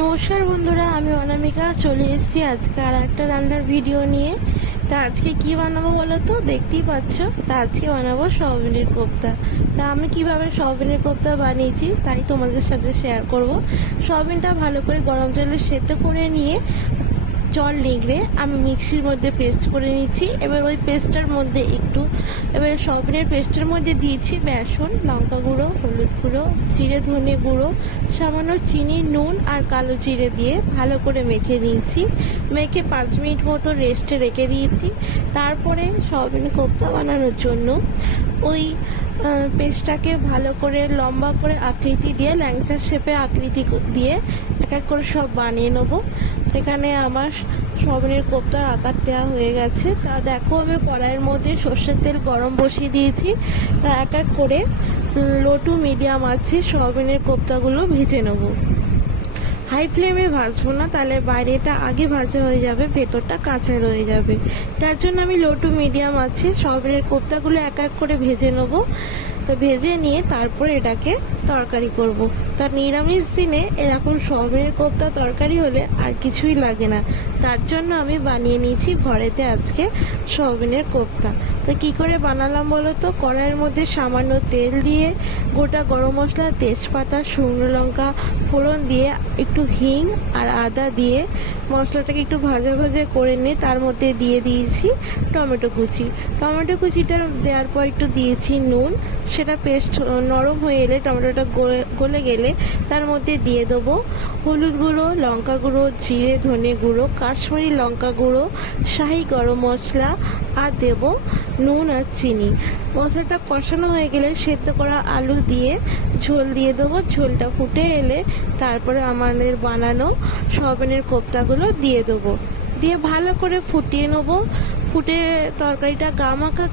নমস্কার বন্ধুরা, আমি অনামিকা চলে এসেছি আজকে আর একটা রান্নার ভিডিও নিয়ে। তা আজকে কি বানাবো বলো তো, দেখতেই পাচ্ছ। তা আজকে বানাবো সয়াবিনের কোপ্তা। তা আমি কিভাবে সয়াবিনের কোপ্তা বানিয়েছি তাই তোমাদের সাথে শেয়ার করব। সয়াবিনটা ভালো করে গরম জলে সেদ্ধ করে নিয়ে জল নিগড়ে আমি মিক্সির মধ্যে পেস্ট করে নিচ্ছি। এবার ওই পেস্টটার মধ্যে এবার সয়াবিনের পেস্টের মধ্যে দিয়েছি বেসন, লঙ্কা গুঁড়ো, হলুদ গুঁড়ো, জিরে ধনে গুঁড়ো, সামান্য চিনি, নুন আর কালো জিরে দিয়ে ভালো করে মেখে নিয়েছি। মেখে 5 মিনিট মতো রেস্টে রেখে দিয়েছি। তারপরে সয়াবিনের কোপ্তা বানানোর জন্য ওই পেস্টটাকে ভালো করে লম্বা করে আকৃতি দিয়ে ল্যাংচা শেপে আকৃতি দিয়ে এক এক করে সব বানিয়ে নেবো। এখানে আমার সয়াবিনের কোপ্তার আকার দেওয়া হয়ে গেছে। তা দেখো, আমি কড়াইয়ের মধ্যে সর্ষের তেল গরম বসিয়ে দিয়েছি। তা এক এক করে লো টু মিডিয়াম আছে সয়াবিনের কোপ্তাগুলো ভেজে নেবো। হাই ফ্লেমে ভাজবো না, তাহলে বাইরেটা আগে ভাজা হয়ে যাবে, ভেতরটা কাঁচা রয়ে যাবে। তার জন্য আমি লো টু মিডিয়াম আছে সয়াবিনের কোপ্তাগুলো এক এক করে ভেজে নেবো। তো ভেজে নিয়ে তারপরে এটাকে তরকারি করব। তার নিরামিষ দিনে এরকম সয়াবিনের কোপ্তা তরকারি হলে আর কিছুই লাগে না। তার জন্য আমি বানিয়ে নিয়েছি ঘরেতে আজকে সয়াবিনের কোপ্তা। তো কী করে বানালাম বলো তো, কড়াইয়ের মধ্যে সামান্য তেল দিয়ে গোটা গরম মশলা, তেজপাতা, শুকনো লঙ্কা ফোড়ন দিয়ে একটু হিং আর আদা দিয়ে মশলাটাকে একটু ভাজা ভাজা করে নিয়ে তার মধ্যে দিয়ে দিয়েছি টমেটো কুচি। টমেটো কুচিটা দেওয়ার পর একটু দিয়েছি নুন। সেটা পেস্ট নরম হয়ে এলে, টমেটোটা গলে গেলে তার মধ্যে দিয়ে দেবো হলুদ গুঁড়ো, লঙ্কা গুঁড়ো, জিরে ধনে গুঁড়ো, কাশ্মীরি লঙ্কা গুঁড়ো, শাহি গরম মশলা আর দেবো নুন আর চিনি। মশলাটা কষানো হয়ে গেলে সেদ্ধ করা আলু দিয়ে ঝোল দিয়ে দেবো। ঝোলটা ফুটে এলে তারপরে আমাদের বানানো সয়াবিনের কোপ্তাগুলো দিয়ে দেবো। দিয়ে ভালো করে ফুটিয়ে নেবো। ফুটে তরকারিটা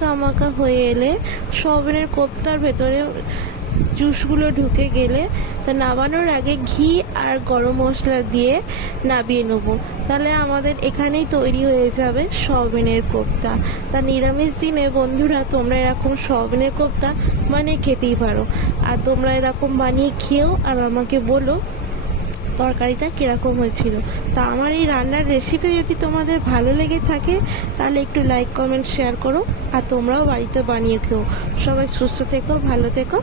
গামাকা হয়ে এলে সয়াবিনের কোপ্তার ভেতরে জুসগুলো ঢুকে গেলে তা নামানোর আগে ঘি আর গরম মশলা দিয়ে নামিয়ে নেবো। তাহলে আমাদের এখানেই তৈরি হয়ে যাবে সয়াবিনের কোপ্তা। তা নিরামিষ দিনে বন্ধুরা তোমরা এরকম সয়াবিনের কোপ্তা বানিয়ে খেতেই পারো। আর তোমরা এরকম বানিয়ে খেও আর আমাকে বলো তরকারিটা কীরকম হয়েছিল। তা আমার এই রান্নার রেসিপি যদি তোমাদের ভালো লেগে থাকে তাহলে একটু লাইক, কমেন্ট, শেয়ার করো। আর তোমরাও বাড়িতে বানিয়ে খেও। সবাই সুস্থ থেকো, ভালো থেকো।